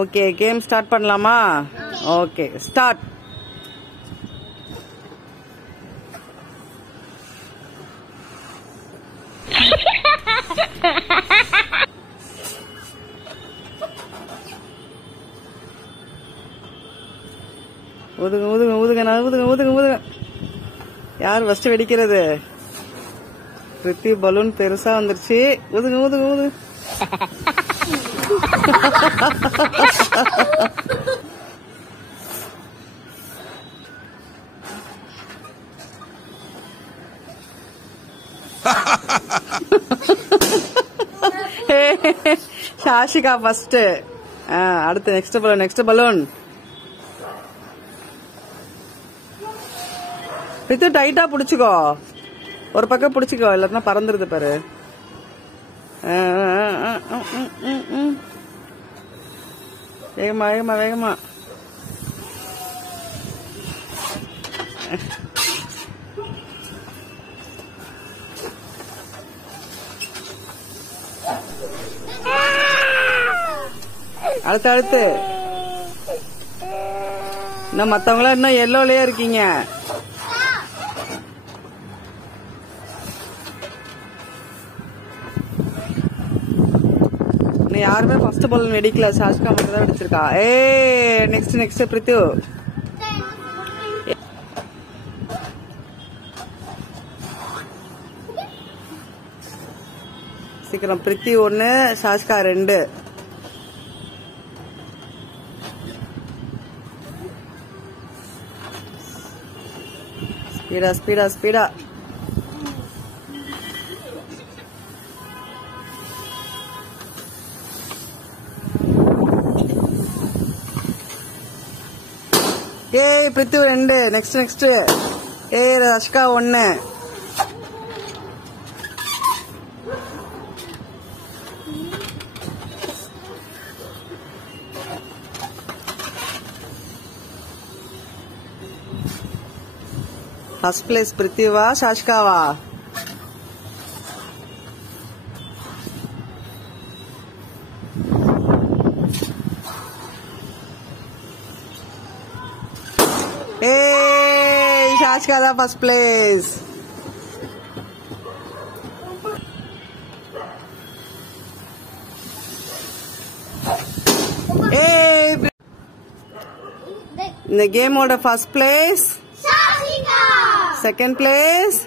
Okay, game start பண்ணலாமா? Okay, start. ஊதுங்க ஊதுங்க ஊதுங்க ஊதுங்க ஊதுங்க ஊதுங்க. யார் ஃபர்ஸ்ட் வெடிக்கிறது? பிரித்தி பலூன் பெருசா வந்துருச்சு. ஊதுங்க ஊதுங்க ஊதுங்க. சாஷிகா ஃபர்ஸ்ட். அடுத்து நெக்ஸ்ட் பலூன். பித்து டைட்டா புடிச்சுக்கோ, ஒரு பக்கம் புடிச்சுக்கோ, இல்லன்னா பறந்துருது பாரு. வேகமா வேகமா வேகமா. அடுத்து இன்னும் மத்தவங்களா இன்னும் எல்லோலயே இருக்கீங்க. யாருமே ஃபர்ஸ்ட் பலூன் வெடிக்கல, சாஷ்கா மட்டும் தான் வெடிச்சிருக்கா. நெக்ஸ்ட் பிரித்து. சீக்கிரம். பிரித்தி 1, சாஷ்கா 2. ஸ்பீடா. Prithu 2. Next. Rashka 1. First place பிரித்திவா சாஷ்காவா? சாஷ்கா தான் ஃபர்ஸ்ட் பிளேஸ். இந்த கேமோட ஃபர்ஸ்ட் பிளேஸ், செகண்ட் பிளேஸ்